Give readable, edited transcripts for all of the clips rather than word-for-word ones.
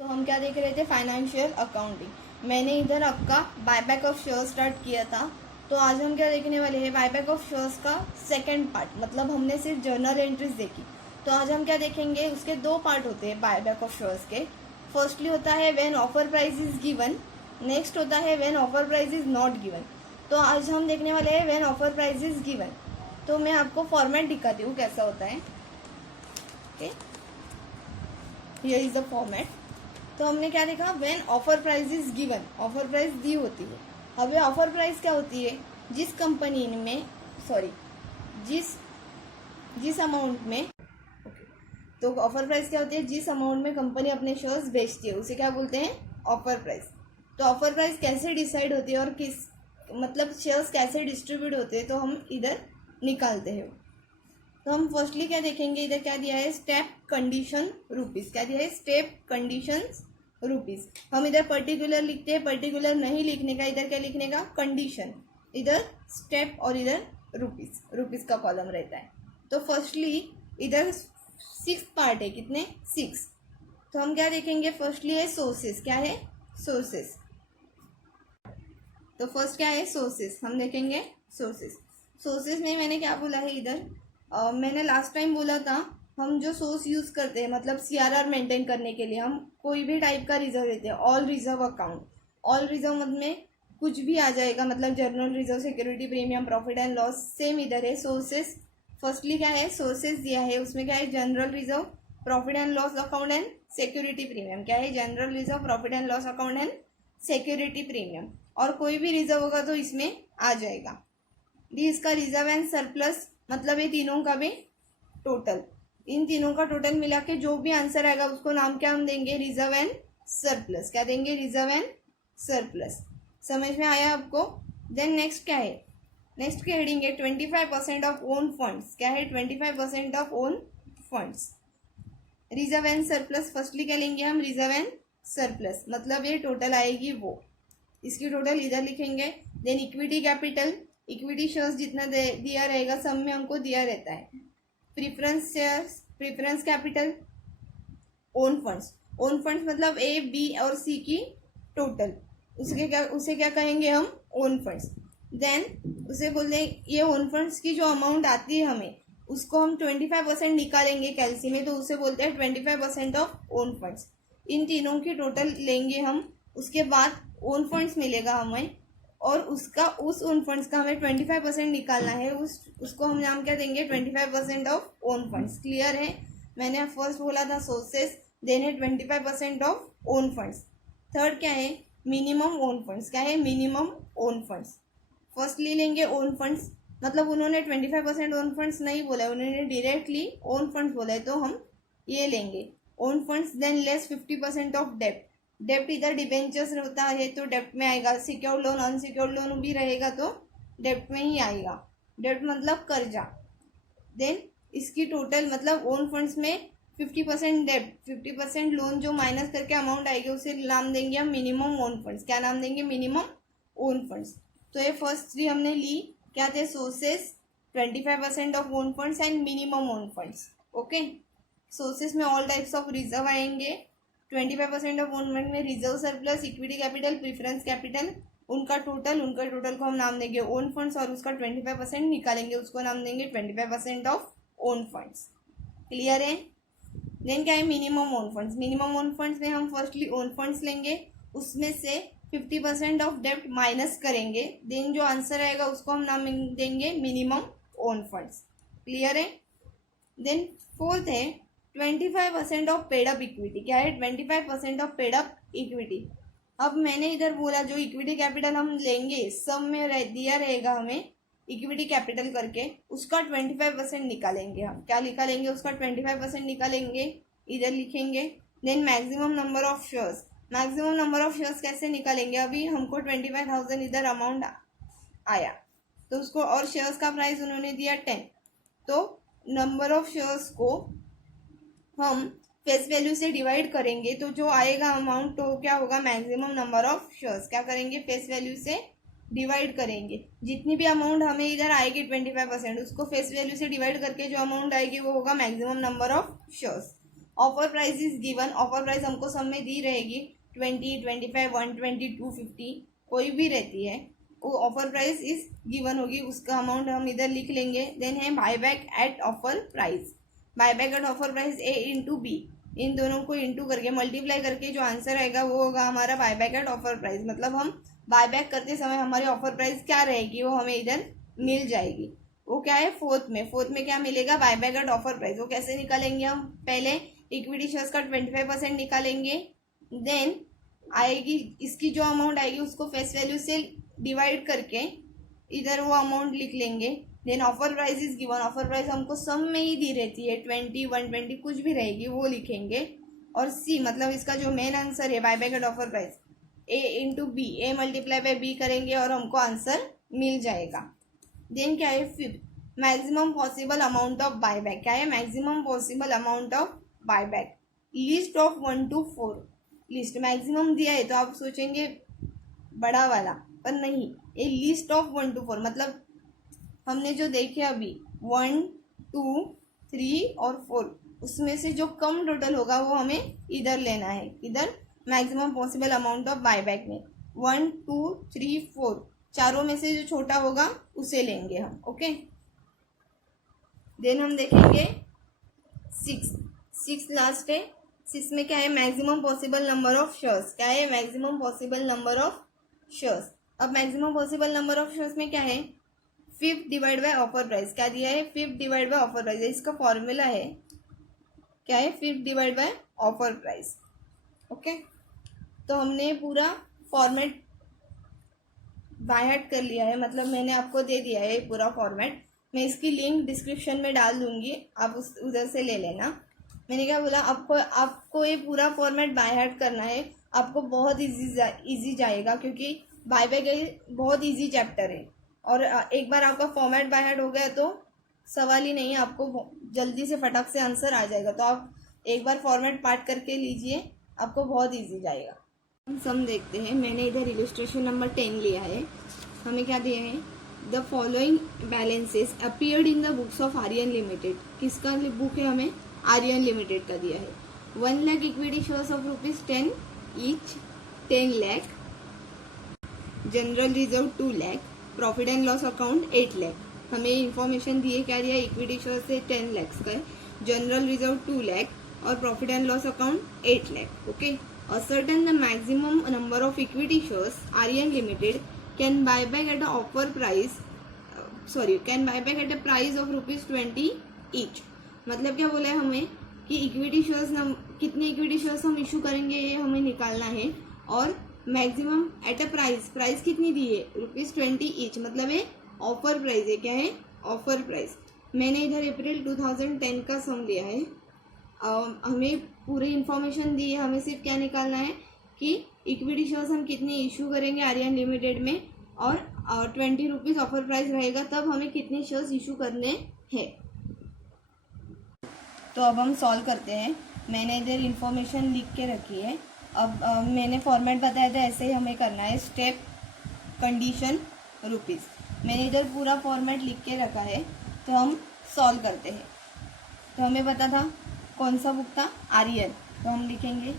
तो हम क्या देख रहे थे, फाइनेंशियल अकाउंटिंग। मैंने इधर आपका बायबैक ऑफ शेयर स्टार्ट किया था। तो आज हम क्या देखने वाले हैं, बायबैक ऑफ शेयर्स का सेकंड पार्ट। मतलब हमने सिर्फ जर्नल एंट्रीज देखी, तो आज हम क्या देखेंगे, उसके दो पार्ट होते हैं बायबैक ऑफ शेयर्स के। फर्स्टली होता है when offer price is given, next होता है when offer price is not given. तो आज हम देखने वाले हैं when offer price is given. तो मैं आपको फॉर्मेट दिखाती हूँ कैसा होता है। Okay, here is the format. तो हमने क्या देखा, when offer price is given, offer price दी होती है। अब ये ऑफर प्राइस क्या होती है, जिस कंपनी में जिस अमाउंट में तो ऑफर प्राइस क्या होती है, जिस अमाउंट में कंपनी अपने शेयर्स बेचती है उसे क्या बोलते हैं, ऑफर प्राइस। तो ऑफर प्राइस कैसे डिसाइड होती है और किस मतलब शेयर्स कैसे डिस्ट्रीब्यूट होते हैं, तो हम इधर निकालते हैं। तो हम फर्स्टली क्या देखेंगे, इधर क्या दिया है, स्टेप कंडीशन रुपीज। क्या दिया है, स्टेप कंडीशंस रुपीज। हम इधर पर्टिकुलर लिखते हैं, पर्टिकुलर नहीं लिखने का, इधर क्या लिखने का, कंडीशन। इधर स्टेप और इधर रुपीज का कॉलम रहता है। तो फर्स्टली इधर 6 पार्ट है, कितने, 6। तो हम क्या देखेंगे, फर्स्टली है सोर्सेस। क्या है, सोर्सेस। तो फर्स्ट क्या है, सोर्सेस। हम देखेंगे सोर्सेस में मैंने क्या बोला है इधर, मैंने लास्ट टाइम बोला था, हम जो सोर्स यूज़ करते हैं मतलब CRR मेंटेन करने के लिए हम कोई भी टाइप का रिजर्व लेते हैं, all reserve account. All reserve में कुछ भी आ जाएगा, मतलब journal reserve, security premium, profit and loss. Same इधर है सोर्सेस। फर्स्टली क्या है, सोर्सेस दिया है, उसमें क्या है, general reserve, profit and loss account and security premium. क्या है, general reserve, profit and loss account and security premium. और कोई भी रिजर्व होगा तो इसमें आ जाएगा। डी इसका रिजर्व एंड सरप्लस, मतलब ये तीनों का भी टोटल, इन तीनों का टोटल मिला के जो भी आंसर आएगा उसको नाम क्या हम देंगे, रिजर्व एंड सरप्लस। क्या देंगे, रिजर्व एंड सरप्लस। समझ में आया आपको। देन नेक्स्ट क्या है, नेक्स्ट की हेडिंग है 25% ऑफ ओन फंड्स। क्या है, 25% of own funds. Reserve and surplus firstly क्या लेंगे हम, रिजर्व एंड सरप्लस, मतलब ये टोटल आएगी वो, इसकी टोटल इधर लिखेंगे। Then equity capital, equity shares जितना दिया रहेगा सब में हमको दिया रहता है। Preference shares, preference capital, own funds. Own funds मतलब A, B और C की टोटल, उसे क्या कहेंगे हम, ओन फंड्स। देन उसे बोलते हैं, ये ओन फंड्स की जो अमाउंट आती है हमें उसको हम 25% निकालेंगे कैलसी में, तो उसे बोलते हैं 25% ऑफ ओन फंड्स। इन तीनों की टोटल लेंगे हम, उसके बाद ओन फंड्स मिलेगा हमें, और उस ओन फंड्स का हमें 25% निकालना है। उसको हम नाम क्या देंगे, 25% ऑफ ओन फंड्स। क्लियर है। मैंने फर्स्ट बोला था सोर्सेस, देन है 25% ऑफ ओन फंड्स। थर्ड क्या है, मिनिमम ओन फंड्स। क्या है, मिनिमम ओन फंड्स। फर्स्टली लेंगे ओन फंड्स, मतलब उन्होंने 25% ओन फंड्स नहीं बोला है, उन्होंने डायरेक्टली ओन फंड्स बोला है, तो हम ये लेंगे own funds. Than less 50% of डेप्ट। डेप्ट इधर डिबेंचर्स होता है तो डेप्ट में आएगा, सिक्योर्ड लोन, अनसिक्योर्ड लोन भी रहेगा तो डेप्ट में ही आएगा। डेप्ट मतलब कर्जा। देन इसकी टोटल मतलब ओन फंड्स में 50% डेप्ट, 50% लोन जो माइनस करके अमाउंट आएगी उसे नाम देंगे हम मिनिमम ओन फंड्स। क्या नाम देंगे, मिनिमम ओन फंड्स। तो ये फर्स्ट 3 हमने ली, क्या थे, sources, 25% of own funds and minimum own funds. Okay, sources में ऑल टाइप्स ऑफ रिजर्व आएंगे, 25% ऑफ ओन फंड में reserve, surplus, equity capital, preference capital, उनका टोटल को हम नाम देंगे ओन फंड्स, और उसका 25% निकालेंगे, उसको नाम देंगे 25% ऑफ ओन फंड्स। क्लियर है। देन क्या है, minimum own funds. Minimum own funds में हम फर्स्टली ओन फंड्स लेंगे, उसमें से 50% ऑफ डेप्ट माइनस करेंगे, देन जो आंसर आएगा उसको हम नाम देंगे मिनिमम ओन फंड्स। क्लियर है। देन फोर्थ है 25% ऑफ पेड अप इक्विटी। क्या है, 25% ऑफ पेड अप इक्विटी। अब मैंने इधर बोला जो इक्विटी कैपिटल हम लेंगे सब में दिया रहेगा हमें इक्विटी कैपिटल करके, उसका 25% निकालेंगे हम। क्या निकालेंगे, उसका 25% निकालेंगे, इधर लिखेंगे। Then maximum number of shares. Maximum number of shares कैसे निकालेंगे, अभी हमको 25,000 इधर अमाउंट आया तो उसको, और शेयर्स का प्राइस उन्होंने दिया 10, तो नंबर ऑफ शेयर्स को हम फेस वैल्यू से डिवाइड करेंगे, तो जो आएगा अमाउंट तो क्या होगा, मैक्सिमम नंबर ऑफ शेयर्स। क्या करेंगे, फेस वैल्यू से डिवाइड करेंगे, जितनी भी अमाउंट हमें इधर आएगी 25% उसको फेस वैल्यू से डिवाइड करके जो अमाउंट आएगी वो होगा maximum number of shares. Offer price is given, offer price हमको सब में दी रहेगी 20, 25, 120, 250 कोई भी रहती है, वो ऑफर प्राइस इज गिवन होगी, उसका अमाउंट हम इधर लिख लेंगे। देन है buy back at offer price, buy back at offer price A into B, इन दोनों को इंटू करके मल्टीप्लाई करके जो आंसर आएगा वो होगा हमारा bye back at offer price. मतलब हम बाय बैक करते समय हमारी ऑफर प्राइस क्या रहेगी वो हमें इधर मिल जाएगी। वो क्या है फोर्थ में क्या मिलेगा, bye back at offer price. वो कैसे निकालेंगे हम, पहले इक्विटी शेयर्स का 25% निकालेंगे, देन आएगी इसकी जो अमाउंट आएगी उसको फेस वैल्यू से डिवाइड करके इधर वो अमाउंट लिख लेंगे। Then offer price is given, offer price हमको सम में ही दी रहती है 20, 120 कुछ भी रहेगी वो लिखेंगे। और सी मतलब इसका जो मेन आंसर है buy back at offer price A into B, A multiply by B करेंगे और हमको आंसर मिल जाएगा। देन क्या है fifth, maximum possible amount of buy back, क्या है maximum possible amount of buy back, list of 1 to 4, list maximum दिया है तो आप सोचेंगे बड़ा वाला, पर नहीं, ये लिस्ट ऑफ 1 to 4 मतलब हमने जो देखे अभी 1, 2, 3 और 4 उसमें से जो कम टोटल होगा वो हमें इधर लेना है, इधर maximum possible amount of buy back में 1, 2, 3, 4 चारों में से जो छोटा होगा उसे लेंगे हम। ओके, देन हम देखेंगे 6 लास्ट है। 6 में क्या है maximum possible number of shares, क्या है maximum possible number of shares. अब maximum possible number of shares में क्या है 5 डिवाइड बाय ऑफर प्राइस, क्या दिया है 5 डिवाइड बाय ऑफर प्राइस, इसका फॉर्मूला है क्या है 5 divide by offer price. Okay, तो हमने पूरा फॉर्मेट बाय हार्ट कर लिया है, मतलब मैंने आपको दे दिया है पूरा फॉर्मेट, मैं इसकी लिंक डिस्क्रिप्शन में डाल दूंगी, आप उधर से ले लेना। मैंने क्या बोला आपको ये पूरा फॉर्मेट बाय हार्ट करना है, आपको बहुत इजी जाएगा क्योंकि बाय बैक बहुत इजी चैप्टर है और एक बार आपका फॉर्मेट बाय हार्ट हो गया तो सवाल ही नहीं है, आपको जल्दी से फटाक से आंसर आ जाएगा। तो आप एक बार फॉर्मेट पार्ट करके लीजिए, आपको बहुत इजी जाएगा। हम सम देखते हैं, मैंने इधर इलस्ट्रेशन नंबर 10 लिया है, हमें क्या दिए हैं the following balances appeared in the books of Aryan limited, किसका बुक है हमें आर्यन लिमिटेड का दिया है। 1 lakh equity shares of ₹10 each, 10 lakh, general reserve 2 lakh, profit and loss account 8 lakh. हमें इंफॉर्मेशन दी है क्या दिया इक्विटी शेयर से 10 लाख का है, जनरल रिजर्व 2 लाख और profit and loss account 8 lakh. Okay, ascertain the maximum number of equity shares Aryan Limited can buy back at a offer price can buy back at a price of ₹20 each। मतलब क्या बोला है हमें कि equity shares कितने equity shares हम issue करेंगे ये हमें निकालना है और मैक्सिमम एट अ प्राइस कितनी दी है ₹20 ईच, मतलब ये ऑफर प्राइस है, क्या है ऑफर प्राइस। मैंने इधर अप्रैल 2010 का सम लिया है, हमें पूरी इन्फॉर्मेशन दी है, हमें सिर्फ क्या निकालना है कि इक्विटी शेयर्स हम कितने इशू करेंगे आर्यन लिमिटेड में और ₹20 ऑफर प्राइस रहेगा तब हमें कितने शेयर्स इशू करने हैं। तो अब हम सॉल्व करते हैं, मैंने इधर इन्फॉर्मेशन लिख के रखी है। अब मैंने फॉर्मेट बताया था ऐसे ही हमें करना है, स्टेप कंडीशन रुपीज़, मैंने इधर पूरा फॉर्मेट लिख के रखा है। तो हम सॉल्व करते हैं। तो हमें पता था कौन सा बुक था आर्यन, तो हम लिखेंगे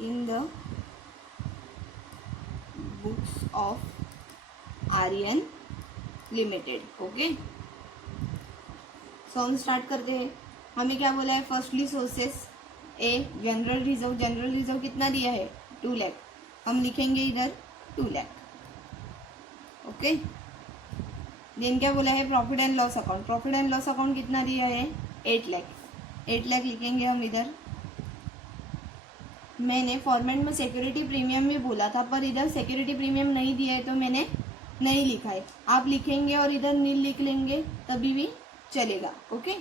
in the books of Aryan limited. Okay, so हम स्टार्ट करते हैं। हमें क्या बोला है firstly sources A general reserve कितना दिया है 2 लाख, हम लिखेंगे इधर 2 लाख। ओके, देन क्या बोला है प्रॉफिट एंड लॉस अकाउंट कितना दिया है 8 लाख लिखेंगे हम इधर। मैंने फॉर्मेट में सिक्योरिटी प्रीमियम भी बोला था पर इधर सिक्योरिटी प्रीमियम नहीं दिया है तो मैंने नहीं लिखा है, आप लिखेंगे और इधर नील लिख लेंगे तभी भी चलेगा। Okay,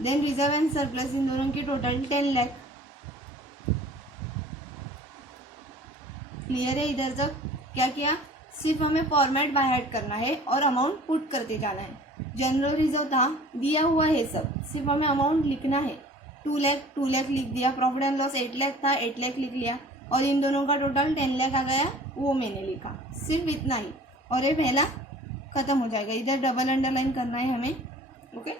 then reserve and surplus इन दोनों की टोटल 10 लाख। क्लियर है, इधर तक क्या किया, सिर्फ हमें फॉर्मेट बाय हार्ट करना है और अमाउंट पुट करते जाना है। जनरल रिजर्व था दिया हुआ है सब, सिर्फ हमें अमाउंट लिखना है 2 लाख लिख दिया, प्रॉफिट एंड लॉस 8 लाख था 8 लाख लिख लिया और इन दोनों का टोटल 10 लाख आ गया, वो मैंने लिखा, सिर्फ इतना ही और ये पहला खत्म हो जाएगा। इधर डबल अंडरलाइन करना है हमें। ओके,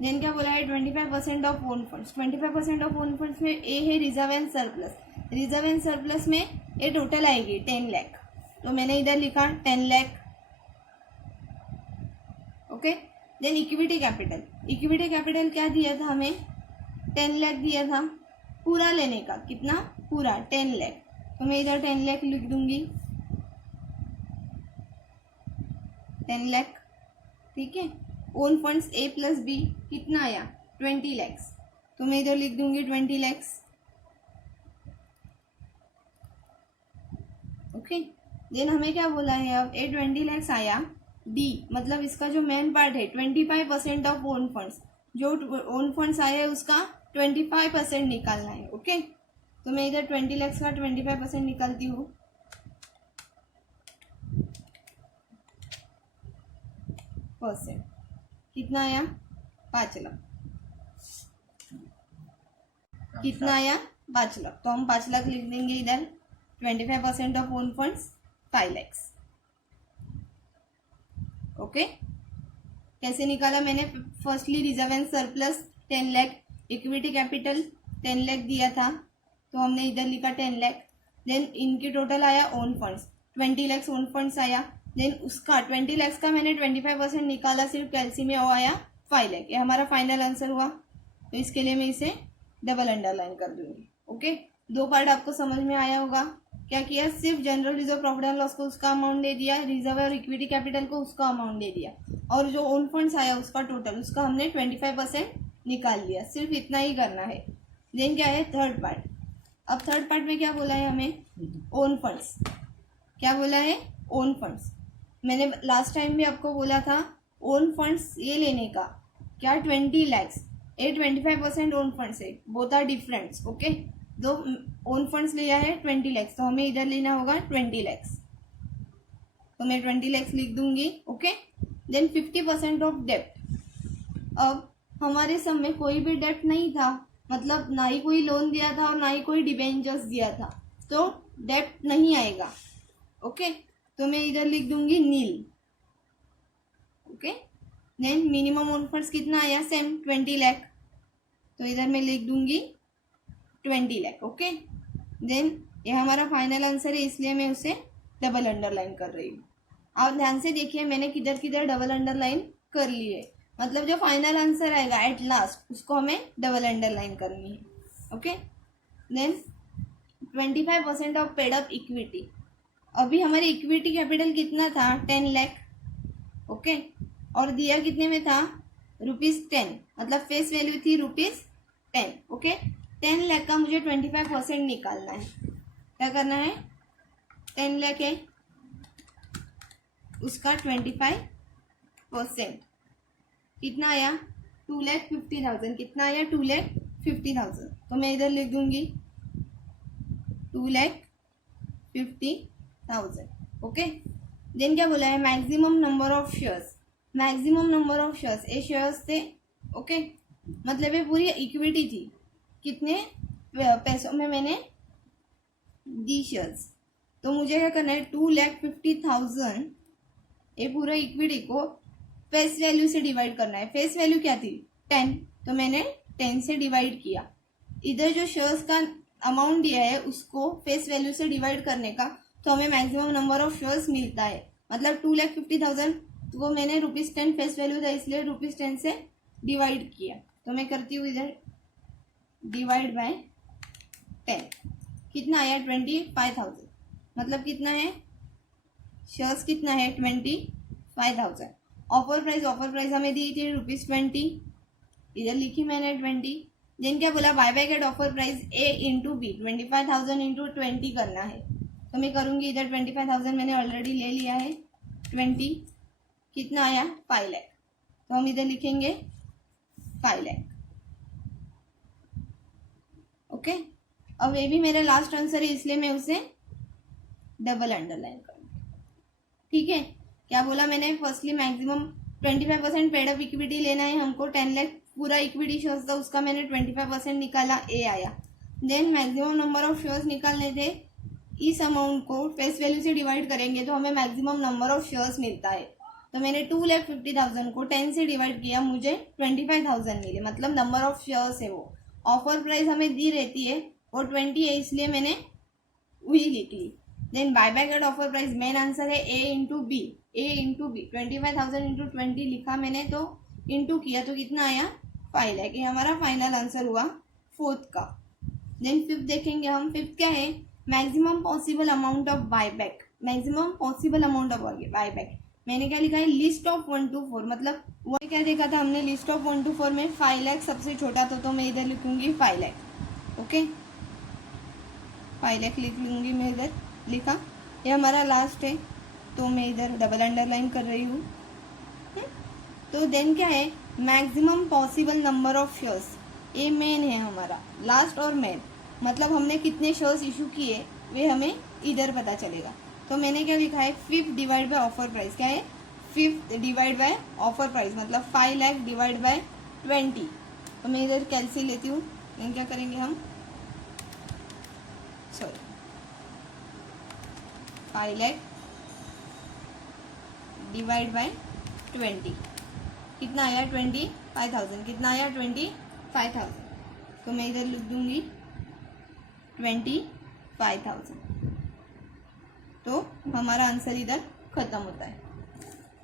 देन क्या बोला है 25% of own funds. 25% of own funds में ए है reserve and surplus. Reserve and surplus में ये टोटल आएगी 10 लाख, तो मैंने इधर लिखा 10 lakh. Okay, then equity capital. Equity capital क्या दिया था हमें, 10 लाख दिया था पूरा लेने का। कितना पूरा 10 लाख, तो मैं इधर 10 लाख लिख दूंगी, 10 लाख। ठीक है, own funds A plus B कितना आया 20 लैक्स, तो मैं इधर लिख दूंगी 20 लैक्स। ओके, देन हमें क्या बोला है अब, ए 20 लैक्स आया। डी मतलब इसका जो मेन पार्ट है 25% ऑफ ओन फंड्स, जो ओन फंड्स आया है उसका 25% निकालना है। ओके, तो मैं इधर 20 लैक्स का 25% निकालती हूँ। परसेंट कितना आया 5 लाख। कितना आया 5 लाख, तो हम 5 लाख लिख देंगे इधर। 25% of own funds 5 lakhs. Okay, कैसे निकाला मैंने, firstly reserve and surplus 10 lakh, equity capital 10 lakh दिया था, तो हमने इधर लिखा 10 लाख। देन इनकी टोटल आया own funds 20 lakhs own funds आया। देन उसका 20 लैक्स का मैंने 25% निकाला सिर्फ कैलसी में, वो आया 5 लाख। ये हमारा फाइनल आंसर हुआ, तो इसके लिए मैं इसे डबल अंडरलाइन कर दूंगी। ओके, 2 पार्ट आपको समझ में आया होगा। क्या किया, सिर्फ general reserve profit and loss को उसका अमाउंट दे दिया, रिजर्व और इक्विटी कैपिटल को उसका अमाउंट दे दिया, और जो ओन फंड्स आया उसका टोटल, उसका हमने 25% निकाल लिया। सिर्फ इतना ही करना है। देन क्या है थर्ड पार्ट। अब थर्ड पार्ट में क्या बोला है हमें, ओन फंड्स। क्या बोला है, ओन फंड्स। मैंने लास्ट टाइम भी आपको बोला था ओन फंड्स ये लेने का, क्या 20 लैक्स, ये 25% ओन फंड्स है, बोथ आर डिफरेंट्स। ओके, दो ओन फंड्स लिया है 20 लैक्स, तो हमें इधर लेना होगा 20 लैक्स, तो मैं 20 लैक्स लिख दूंगी। ओके, देन 50% ऑफ डेप्ट। अब हमारे सब में कोई भी डेप्ट नहीं था, मतलब ना ही कोई लोन दिया था और ना ही कोई डिबेंचर्स दिया था, तो डेप्ट नहीं आएगा। ओके, तो मैं इधर लिख दूंगी nil. Okay, then minimum own funds कितना आया, सेम 20 लाख, तो इधर मैं लिख दूंगी 20 लाख। ओके, देन ये हमारा फाइनल आंसर है, इसलिए मैं उसे डबल अंडरलाइन कर रही हूँ। आप ध्यान से देखिए, मैंने किधर किधर डबल अंडरलाइन कर ली है, मतलब जो फाइनल आंसर आएगा एट लास्ट उसको हमें डबल अंडरलाइन करनी है। Okay, then 25% of paid up equity. अभी हमारी इक्विटी कैपिटल कितना था 10 लाख। ओके, और दिया कितने में था ₹10, मतलब फेस वैल्यू थी ₹10। ओके, 10 लाख का मुझे 25% निकालना है। क्या करना है, 10 लाख है उसका 25% कितना आया 2,50,000। कितना आया 2,50,000, तो मैं इधर लिख दूंगी 2,50,000। ओके, देन क्या बोला है, maximum number of shares. Maximum number of shares, ये शेयर्स थे। ओके, मतलब ये पूरी इक्विटी थी, कितने पैसों में मैंने दी शेयर्स, तो मुझे क्या करना है 2,50,000 ये पूरा इक्विटी को फेस वैल्यू से डिवाइड करना है। फेस वैल्यू क्या थी 10, तो मैंने 10 से डिवाइड किया। इधर जो शेयर्स का अमाउंट दिया है उसको फेस वैल्यू से डिवाइड करने का, तो हमें मैक्सिमम नंबर ऑफ शेयर्स मिलता है। मतलब 2,50,000 वो मैंने ₹10 फेस वैल्यू था, इसलिए ₹10 से डिवाइड किया, तो मैं करती हूँ इधर डिवाइड बाय 10। कितना आया 25,000, मतलब कितना है शेयर्स कितना है 25,000। ऑफर प्राइस हमें दी थी ₹20, इधर लिखी मैंने 20। देन क्या बोला, buy back at offer price A into B, 25,000 into 20 करना है, तो मैं करूँगी इधर 25,000 मैंने ऑलरेडी ले लिया है, 20 कितना आया 5 लाख, तो हम इधर लिखेंगे 5 लाख। ओके, अब ये भी मेरा लास्ट आंसर है, इसलिए मैं उसे डबल अंडरलाइन करूँगी। ठीक है, क्या बोला मैंने, firstly maximum 25% paid up equity लेना है हमको, 10 लाख पूरा इक्विटी शेयर्स था, उसका मैंने 25% निकाला, ए आया। Then maximum number of shares निकालने थे, इस अमाउंट को फेस वैल्यू से डिवाइड करेंगे तो हमें मैक्सिमम नंबर ऑफ शेयर्स मिलता है। तो मैंने 2,50,000 को 10 से डिवाइड किया, मुझे 25,000 मिले, मतलब नंबर ऑफ शेयर्स है वो। ऑफर प्राइस हमें दी रहती है और 20 है, इसलिए मैंने वही लिख ली। Then buyback at offer price, main answer है ए इंटू बी। 25,000 इंटू 20 लिखा मैंने, तो इंटू किया तो कितना आया 5 लाख। ये हमारा फाइनल आंसर हुआ फोर्थ का। देन फिफ्थ देखेंगे हम। फिफ्थ क्या है, maximum possible amount of buyback. Maximum possible amount of buyback मैंने क्या लिखा है, लिस्ट ऑफ 1 to 4, मतलब वो क्या देखा था हमने, लिस्ट ऑफ 1 to 4 में 5 लाख सबसे छोटा था, तो मैं इधर लिखूंगी 5 लाख। ओके, 5 लाख लिख लूंगी मैं, इधर लिखा। ये हमारा लास्ट है, तो मैं इधर डबल अंडरलाइन कर रही हूँ। तो देन क्या है, maximum possible number of shares, ये मेन है हमारा, लास्ट और मेन, मतलब हमने कितने शेयर्स इशू किए वे हमें इधर पता चलेगा। तो मैंने क्या लिखा है, 5 डिवाइड बाय ऑफर प्राइस। क्या है, 5 डिवाइड बाय ऑफर प्राइस, मतलब 5 लाख डिवाइड बाय 20। तो मैं इधर कैलसी लेती हूँ। देन क्या करेंगे हम, 5 लाख डिवाइड बाय 20 कितना आया, 25,000। कितना आया, 25,000। तो मैं इधर लिख दूंगी 25,000। तो हमारा आंसर इधर खत्म होता है।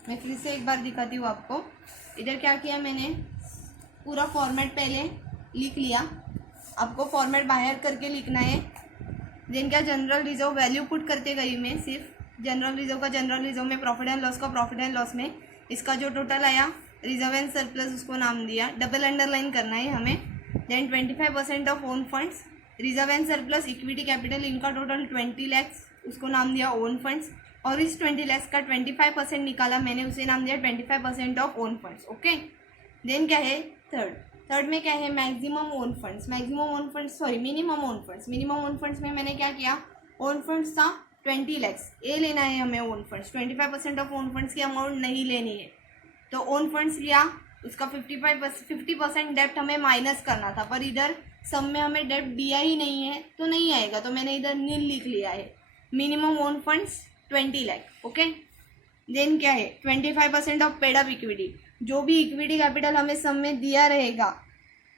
मैं फिर से एक बार दिखाती हूँ आपको। इधर क्या किया मैंने, पूरा फॉर्मेट पहले लिख लिया, आपको फॉर्मेट बाहर करके लिखना है। देन क्या, जनरल रिजर्व वैल्यू पुट करते गई मैं, सिर्फ जनरल रिजर्व का जनरल रिजर्व में, प्रॉफिट एंड लॉस का प्रॉफिट एंड लॉस में, इसका जो टोटल आया रिजर्व एंड सरप्लस उसको नाम दिया, डबल अंडरलाइन करना है हमें। Then 25% of own funds, reserve and surplus equity capital, इनका टोटल 20 लैक्स, उसको नाम दिया ओन फंड्स। और इस 20 लैक्स का 25% निकाला मैंने, उसे नाम दिया 25% of own funds. Okay, then क्या है, थर्ड में क्या है, maximum own funds. Minimum own funds. Minimum own funds में मैंने क्या किया, ओन फंड्स था 20 लैक्स, ये लेना है हमें own funds. 25% of own funds की अमाउंट नहीं लेनी है, तो ओन फंड्स लिया, उसका 50% डेप्ट हमें माइनस करना था, पर इधर सब में हमें डेप्ट दिया ही नहीं है, तो नहीं आएगा, तो मैंने इधर नील लिख लिया है। Minimum own funds 20 lakh. Okay, then क्या है, 25% ऑफ पेड अप इक्विटी, जो भी इक्विटी कैपिटल हमें सब में दिया रहेगा,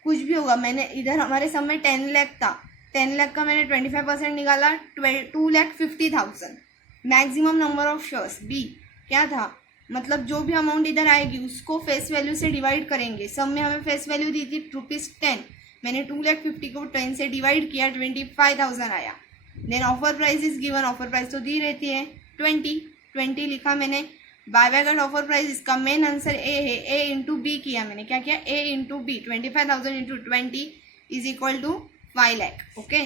कुछ भी होगा। मैंने इधर हमारे सब में 10 लाख था, 10 लाख का मैंने 25% निकाला, 2,50,000। Maximum number of shares, B क्या था, मतलब जो भी अमाउंट इधर आएगी उसको फेस वैल्यू से डिवाइड करेंगे। सब में हमें फेस वैल्यू दी थी ₹10, मैंने 2,50,000 को 10 से डिवाइड किया, 25,000 आया। Then offer price is given, offer price तो दी रहती है 20 लिखा मैंने। बायबैक एट ऑफर प्राइस, इसका मेन आंसर ए है, ए इंटू बी किया मैंने। क्या किया, A into B, 25,000 into 20 is equal to 5 lakh. Okay,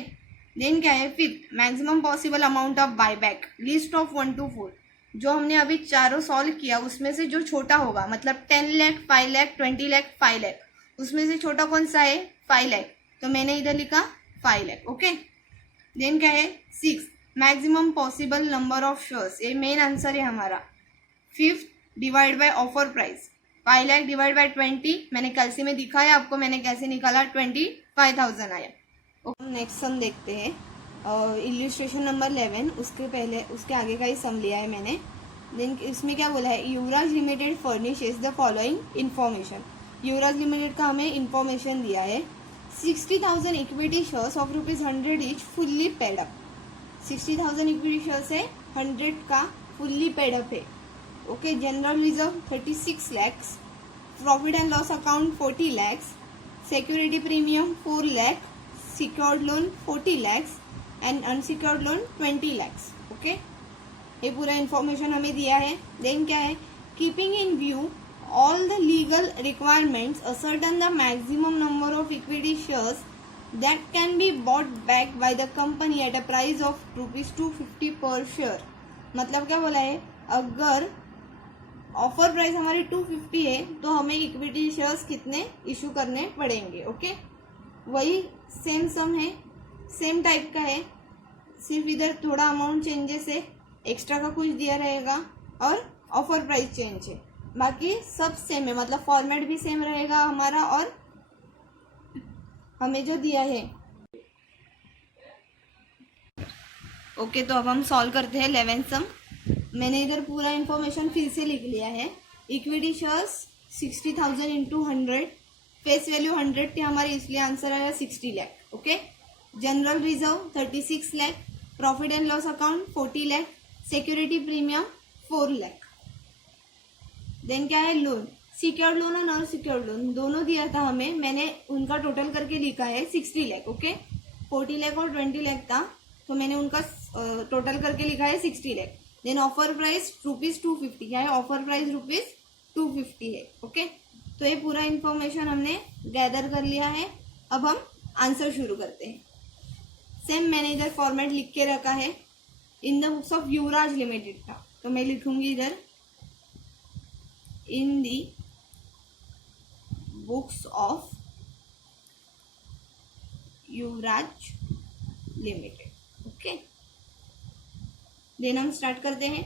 then क्या है, fifth, maximum possible amount of buyback, least of 1 to 4। जो हमने अभी चारों सॉल्व किया उसमें से जो छोटा होगा, मतलब 10 लाख, 5 लाख, 20 लाख, 5 लाख, उसमें से छोटा कौन सा है, 5 लाख, तो मैंने इधर लिखा 5 लाख। ओके, देन क्या है, 6, maximum possible number of shares, ये मेन आंसर है हमारा। 5th divide by offer price, 5 lakh divide by 20, मैंने कैलसी में दिखाया आपको, मैंने कैसे निकाला, 25,000 आया। ओके, नेक्स्ट सम देखते हैं। इल्यूस्ट्रेशन नंबर 11, उसके आगे का ही सम लिया है मैंने। देन इसमें क्या बोला है, Yuvraj limited furnishes the following information. Yuvraj limited का हमें इन्फॉर्मेशन दिया है, 60,000 equity shares of ₹100 each fully paid up. 60,000 equity shares है, 100 का फुल्ली पेड अप है। Okay, general reserve 36 lakhs, profit and loss account 40 lakhs, security premium 4 lakh, secured loan 40 lakhs and unsecured loan 20 lakhs। Okay, ये पूरा information हमें दिया है। Then क्या है, keeping in view all the legal requirements, ascertain the maximum number of equity shares that can be bought back by the company at a price of ₹250 per share। मतलब क्या बोला है, अगर ऑफर प्राइस हमारी 250 है तो हमें इक्विटी शेयर्स कितने इशू करने पड़ेंगे। ओके, वही सेम सम है, सेम टाइप का है, सिर्फ इधर थोड़ा अमाउंट चेंजेस है, एक्स्ट्रा का कुछ दिया रहेगा और ऑफर प्राइस चेंज है, बाकी सब सेम है, मतलब फॉर्मेट भी सेम रहेगा हमारा और हमें जो दिया है। ओके, तो अब हम सॉल्व करते हैं 11th सम। मैंने इधर पूरा इंफॉर्मेशन फिर से लिख लिया है। Equity shares 60,000 into 100, face value 100 थी हमारी, इसलिए आंसर आया 60 lakh. Okay, general reserve 36 lakh, profit and loss account 40 lakh, security premium 4 lakh. Then क्या है, लोन, सिक्योर्ड लोन और नॉन सिक्योर्ड लोन दोनों दिया था हमें, मैंने उनका टोटल करके लिखा है 60 लाख। ओके, 40 लाख और 20 लाख था, तो मैंने उनका टोटल करके लिखा है 60 लाख। देन ऑफर प्राइस ₹250, क्या है, ऑफर प्राइस ₹250 है। ओके, तो ये पूरा इंफॉर्मेशन हमने गैदर कर लिया है। अब हम आंसर शुरू करते हैं। सेम मैंने इधर फॉर्मेट लिख के रखा है, in the books of Yuvraj limited था, तो मैं लिखूंगी इधर in the books of Yuvraj limited. Okay, then हम स्टार्ट करते हैं।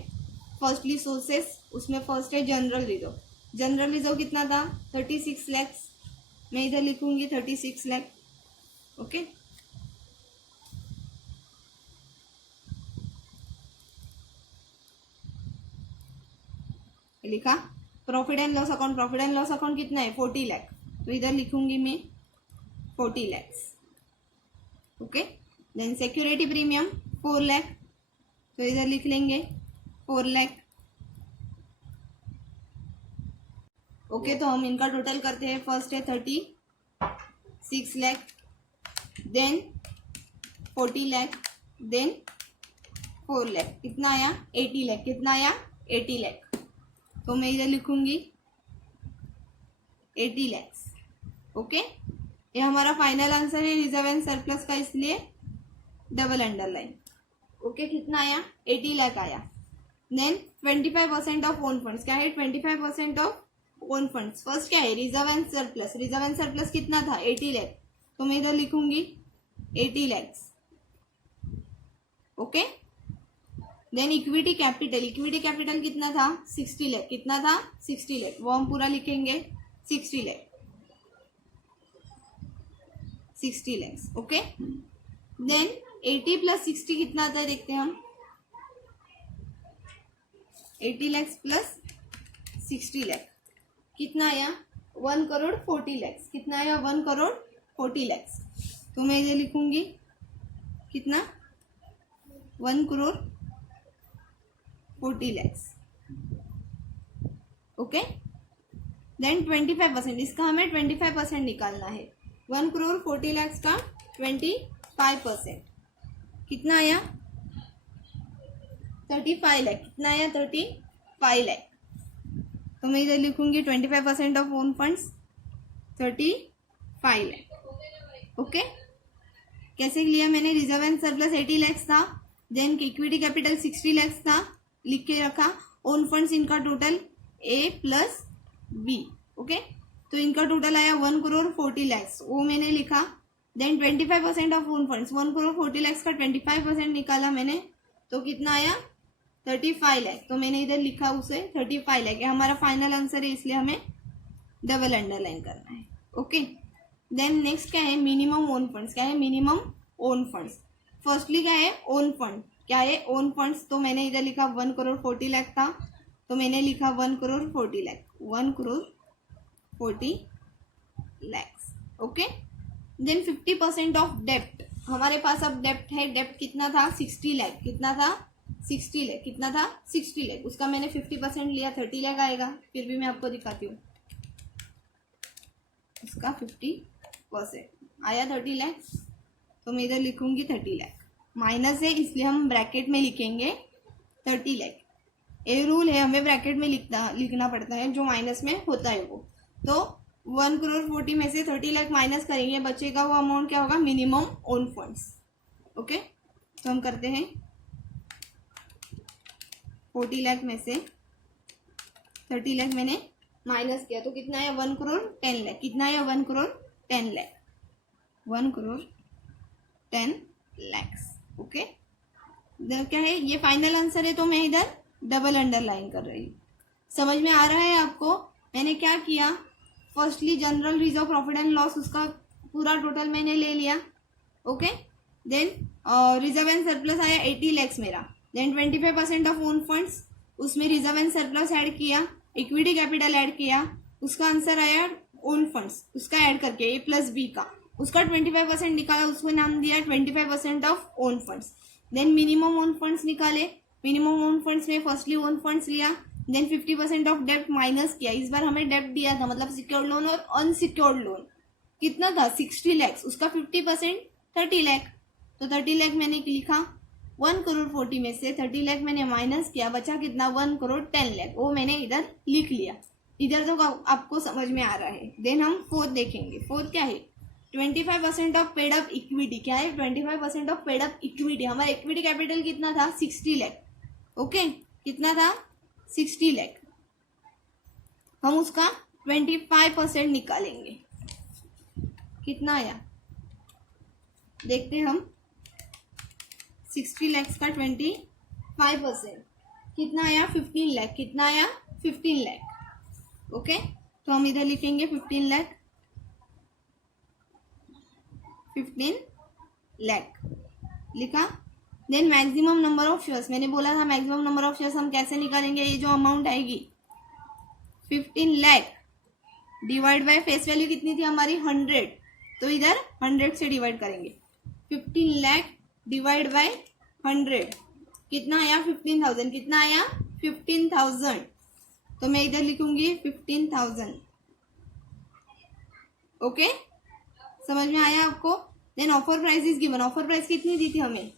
फर्स्टली सोर्सेस, उसमें फर्स्ट है जनरल रिजर्व। जनरल रिजर्व कितना था, 36 लाख, मैं इधर लिखूंगी 36 लाख। ओके, लिखा। Profit and loss account, profit and loss account कितना है, 40 लाख, तो इधर लिखूंगी मैं 40 lakh. Okay, then security premium 4 lakh, तो इधर लिख लेंगे 4 लाख। ओके, तो हम इनका टोटल करते हैं। फर्स्ट है 36 लाख, देन 40 लाख, देन 4 लाख, कितना आया 80 लाख, कितना आया 80 लाख, तो मैं इधर लिखूंगी 80 लाख। ओके, ये हमारा फाइनल आंसर है रिजर्व एंड सरप्लस का, इसलिए डबल अंडरलाइन। ओके, कितना आया 80 लाख आया। देन 25% ऑफ ओन फंड्स, क्या है 25% ऑफ ओन फंड्स। फर्स्ट क्या है, reserve and surplus, reserve and surplus कितना था 80 लाख, तो मैं इधर लिखूंगी 80 lakh. Okay, then equity capital, equity capital कितना था 60 लाख, कितना था 60 लाख, वो हम पूरा लिखेंगे 60 lakh, 60 lakh. Okay, then 80 plus 60 कितना आता है, देखते हैं हम। 80 लाख प्लस 60 लाख कितना आया 1 करोड़ 40 लाख, कितना आया 1 करोड़ 40 लाख, तो मैं इधर लिखूंगी कितना 1 करोड़ 40 lakhs। ओके, देन 25%, इसका हमें 25% निकालना है। 1 करोड़ 40 lakhs का 25% कितना आया 35 लाख, कितना आया 35 लाख, तो मैं इधर लिखूंगी 25% of own funds 35 lakh. Okay, कैसे लिया मैंने, रिजर्व एंड सरप्लस 80 लाख था, देन इक्विटी कैपिटल 60 लाख था, लिख के रखा। ओन फंड्स इनका total A plus B. Okay, तो इनका टोटल आया 1 करोड़ 40 लाख, वो मैंने लिखा। Then 25% of own funds, 1 crore 40 lakh का 25% निकाला मैंने, तो कितना आया 35 लाख, तो मैंने इधर लिखा उसे 35 लाख, हमारा फाइनल आंसर है, इसलिए हमें डबल अंडरलाइन करना है। ओके, देन नेक्स्ट क्या है, मिनिमम ओन फंड्स, क्या है मिनिमम ओन फंड्स। फर्स्टली क्या है ओन फंड, क्या है ओन फंड्स, तो मैंने इधर लिखा 1 करोड़ 40 लाख था, तो मैंने लिखा 1 crore 40 lakh, 1 crore 40 lakh. Okay, then 50% of डेप्ट, हमारे पास अब डेप्ट है, डेप्ट कितना था 60 लाख, कितना था 60 लाख, कितना था 60 लाख, उसका मैंने 50% लिया 30 लाख आएगा, फिर भी मैं आपको दिखाती हूँ, उसका 50% आया 30 लाख, तो मैं इधर लिखूंगी 30 लाख, माइनस है इसलिए हम ब्रैकेट में लिखेंगे 30 लाख। ये रूल है, हमें ब्रैकेट में लिखना पड़ता है, जो माइनस में होता है वो। तो 1 करोड़ 40 में से 30 लाख माइनस करेंगे, बचेगा वो अमाउंट क्या होगा, मिनिमम ओन फंड्स। ओके, तो हम करते हैं 40 लाख में से 30 लाख मैंने माइनस किया, तो कितना है 1 करोड़ 10 लाख, कितना है 1 करोड़ 10 लाख, 1 करोड़ 10 लाख। ओके, इधर क्या है, ये फाइनल आंसर है, तो मैं इधर डबल अंडरलाइन कर रही हूँ। समझ में आ रहा है आपको, मैंने क्या किया, firstly general reserve profit and loss, उसका पूरा टोटल मैंने ले लिया। Okay, then reserve and surplus आया 80 लाख मेरा, देन 25% ऑफ ओन फंड्स उसमें रिजर्व एंड सरप्लस ऐड किया, इक्विटी कैपिटल ऐड किया, उसका आंसर आया ओन फंड्स, उसका ऐड करके ए प्लस बी का, उसका 25% निकाला, उसको नाम दिया 25% of own funds. Then minimum own funds निकाले, मिनिमम ओन फंड्स में फर्स्टली ओन फंड्स लिया, देन 50% ऑफ डेप्ट माइनस किया। इस बार हमें डेप्ट दिया था, मतलब सिक्योर्ड लोन और अनसिक्योर्ड लोन कितना था 60 लाख, उसका 50% 30 लाख, तो 30 लाख मैंने लिखा। 1 करोड़ 40 में से 30 लाख मैंने माइनस किया, बचा कितना 1 करोड़ 10 लाख, वो मैंने इधर लिख लिया। इधर तो आपको समझ में आ रहा है। देन हम फोर्थ देखेंगे। फोर्थ क्या है, 25% ऑफ पेड अप इक्विटी। क्या है 25% ऑफ पेड अप इक्विटी। हमारा इक्विटी कैपिटल कितना था 60 लाख, ओके, कितना था 60 लाख, हम उसका 25% निकालेंगे, कितना आया देखते हैं हम। 60 लाख का 25% कितना आया 15 लाख, कितना आया 15 लाख, ओके। तो हम इधर लिखेंगे 15 लाख, 15 लाख लिखा। Then maximum number of shares, मैंने बोला था मैक्सिमम नंबर ऑफ शेयर्स हम कैसे निकालेंगे, ये जो अमाउंट आएगी 15 lakh divide by face value कितनी थी हमारी 100, तो इधर 100 से डिवाइड करेंगे। 15 लाख डिवाइड बाय 100 कितना आया 15,000, कितना आया 15,000, तो मैं इधर लिखूंगी 15,000, ओके, समझ में आया आपको। Then offer price is given, offer price कितनी दी थी हमें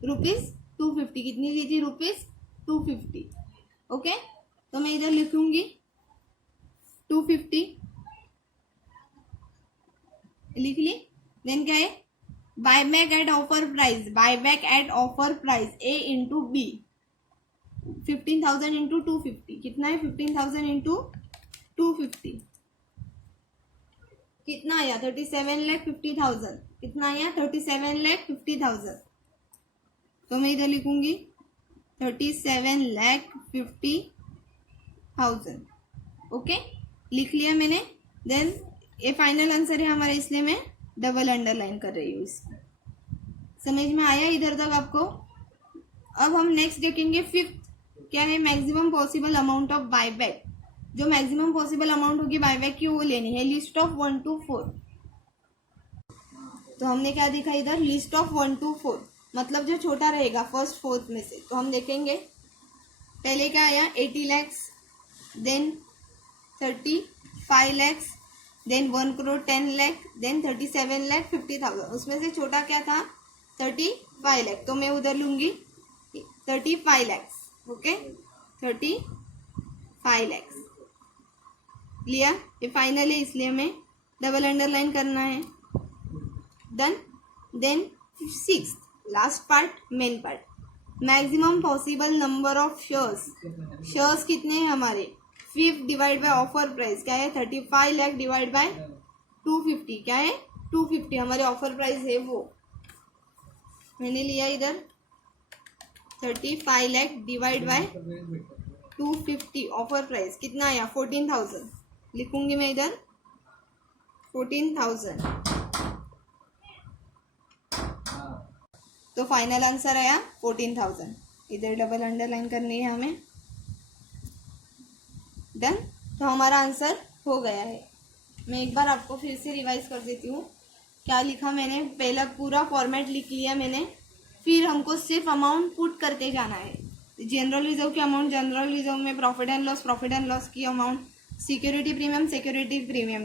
₹250, कितनी दी थी ₹250, ओके, तो मैं इधर लिखूंगी 250 लिख ली। देन क्या है buyback at offer price, buyback at offer price A into B, 15,000 into 250 कितना है 15,000 इंटू 250 कितना आया 37,50,000, कितना आया 37,50,000, तो मैं इधर लिखूंगी 37,50,000, ओके, लिख लिया मैंने। देन ये फाइनल आंसर है हमारा, इसलिए मैं डबल अंडरलाइन कर रही हूँ इसको। समझ में आया इधर तक आपको। अब हम नेक्स्ट देखेंगे फिफ्थ, क्या है maximum possible amount of buyback. जो मैक्सिमम पॉसिबल अमाउंट होगी बायबैक की वो लेनी है, लिस्ट ऑफ 1 to 4। तो हमने क्या देखा इधर लिस्ट ऑफ 1 to 4, मतलब जो छोटा रहेगा फर्स्ट फोर्थ में से। तो हम देखेंगे पहले क्या आया 80 lakh, then 35 lakh, then 1 crore 10 lakh, then 37,50,000। उसमें से छोटा क्या था 35 लाख, तो मैं उधर लूंगी 35 लाख, ओके, 35 लाख लिया। ये फाइनल है इसलिए हमें डबल अंडरलाइन करना है। Done. Then 6th last part, main part, maximum possible number of shares. Shares कितने हैं हमारे 5 डिवाइड बाय ऑफर प्राइस, क्या है 35 लाख डिवाइड बाय 250, क्या है 250 हमारे ऑफर प्राइस है वो, मैंने लिया इधर 35 lakh divide by 250 offer price कितना आया 14,000, लिखूंगी मैं इधर 14,000, तो फाइनल आंसर आया 14,000। इधर डबल अंडरलाइन करनी है हमें। डन। तो हमारा आंसर हो गया है। मैं एक बार आपको फिर से रिवाइज कर देती हूँ क्या लिखा मैंने। पहला पूरा फॉर्मेट लिख लिया मैंने, फिर हमको सिर्फ अमाउंट पुट करके जाना है। जनरल रिजर्व की अमाउंट जनरल रिजर्व में, प्रॉफिट एंड लॉस की अमाउंट, सिक्योरिटी प्रीमियम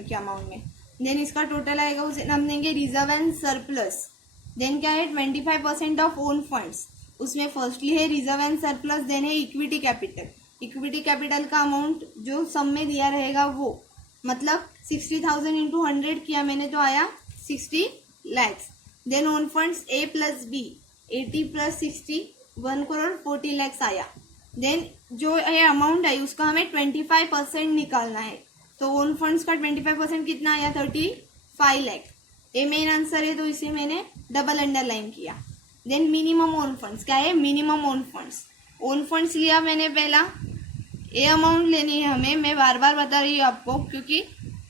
के अमाउंट में। देन इसका टोटल आएगा, उसे नाम देंगे रिजर्व एंड सरप्लस। देन क्या है 25% ऑफ ओन फंड्स, उसमें फर्स्टली है रिजर्व एंड सरप्लस, देन है इक्विटी कैपिटल। इक्विटी कैपिटल का अमाउंट जो सम में दिया रहेगा वो, मतलब 60,000 इंटू 100 किया मैंने तो आया 60 lakhs। Then own funds A plus B, 80 plus 60 1 crore 40 lakhs आया। देन जो ये अमाउंट आई उसका हमें 25% निकालना है, तो ओन फंड्स का 25% कितना आया 35 लाख। ये मेन आंसर है तो इसे मैंने डबल अंडरलाइन किया। देन मिनिमम ओन फंड्स, क्या है minimum own funds. Own funds लिया मैंने पहला, ये अमाउंट लेनी है हमें, मैं बार बार बता रही हूँ आपको क्योंकि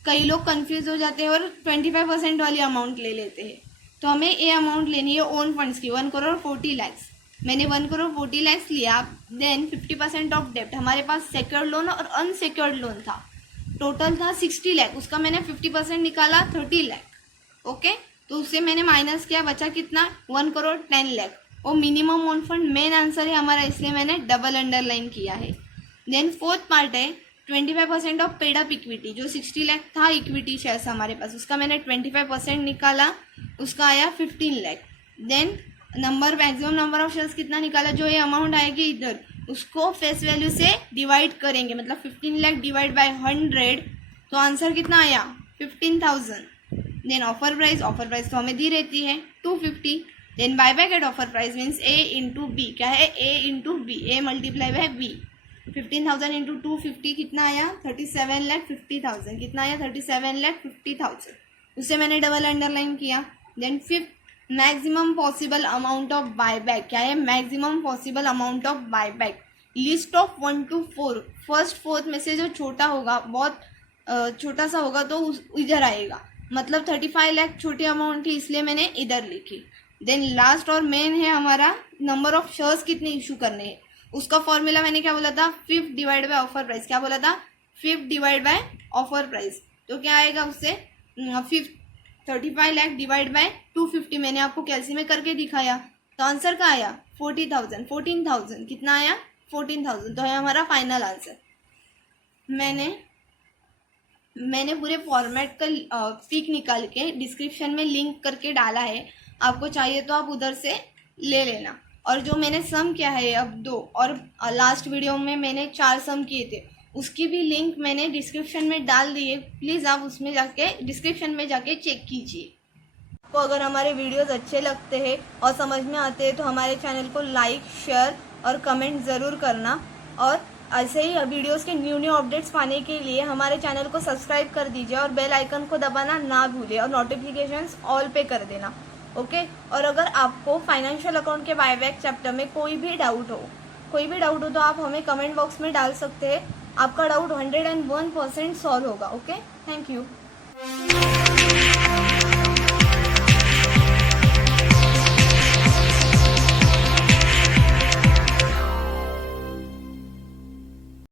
कई लोग कंफ्यूज हो जाते हैं और 25% वाली अमाउंट ले लेते हैं। तो हमें ये अमाउंट लेनी है ओन फंड्स की 1 करोड़ 40 lakhs। मैंने 1,40,00,000 लिया, देन 50% ऑफ डेप्ट, हमारे पास सेक्योर्ड लोन और अनसेक्योर्ड लोन था, टोटल था 60 लाख, उसका मैंने 50% निकाला 30 लाख। ओके, तो उससे मैंने माइनस किया, बचा कितना 1,10,00,000। वो minimum own fund main answer है हमारा, इसलिए मैंने डबल अंडरलाइन किया है। देन फोर्थ पार्ट है 25% ऑफ पेड अप इक्विटी, जो 60 लाख था इक्विटी शेयर्स हमारे पास, उसका मैंने 25% निकाला, उसका आया 15 lakh. Then maximum number of shares कितना निकाला, जो ये अमाउंट आएगी इधर, उसको फेस वैल्यू से डिवाइड करेंगे, मतलब 15 लाख डिवाइड बाय 100, तो आंसर कितना आया 15,000। देन ऑफर प्राइस तो हमें दी रहती है 250। Then buyback at offer price means A into B, क्या है A into B, A multiply by B. 15,000 into 250 कितना आया 37,50,000, कितना आया 37,50,000, उससे मैंने डबल अंडरलाइन किया। Then fifth maximum possible amount of buyback, क्या है maximum possible amount of buyback, least of 1 to 4, first fourth में से जो छोटा होगा, बहुत छोटा सा होगा तो इधर आएगा, मतलब 35 लाख छोटी अमाउंट थी इसलिए मैंने इधर लिखी। देन लास्ट और मेन है हमारा नंबर ऑफ शेयर्स कितने इशू करने हैं, उसका फॉर्मूला मैंने क्या बोला था 5 डिवाइड बाय ऑफर प्राइस, क्या बोला था 5 डिवाइड बाय ऑफर प्राइस, तो क्या आएगा उससे 35 लाख डिवाइड बाय 250, मैंने आपको कैलसी में करके दिखाया, तो आंसर का आया 14,000, कितना आया 14,000, तो है हमारा फाइनल आंसर। मैंने पूरे फॉर्मेट का पिक निकाल के डिस्क्रिप्शन में लिंक करके डाला है, आपको चाहिए तो आप उधर से ले लेना। और जो मैंने सम किया है अब 2, और लास्ट वीडियो में मैंने 4 सम किए थे, उसकी भी लिंक मैंने डिस्क्रिप्शन में डाल दी है, प्लीज़ आप उसमें जाके डिस्क्रिप्शन में जाके चेक कीजिए। तो अगर हमारे वीडियोस अच्छे लगते हैं और समझ में आते हैं तो हमारे चैनल को लाइक, शेयर और कमेंट ज़रूर करना, और ऐसे ही वीडियोस के न्यू अपडेट्स पाने के लिए हमारे चैनल को सब्सक्राइब कर दीजिए और बेल आइकन को दबाना ना भूलिए और नोटिफिकेशंस ऑल पे कर देना। ओके, और अगर आपको फाइनेंशियल अकाउंट के बायबैक चैप्टर में कोई भी डाउट हो तो आप हमें कमेंट बॉक्स में डाल सकते हैं, आपका डाउट 101% सॉल्व होगा। Okay, thank you.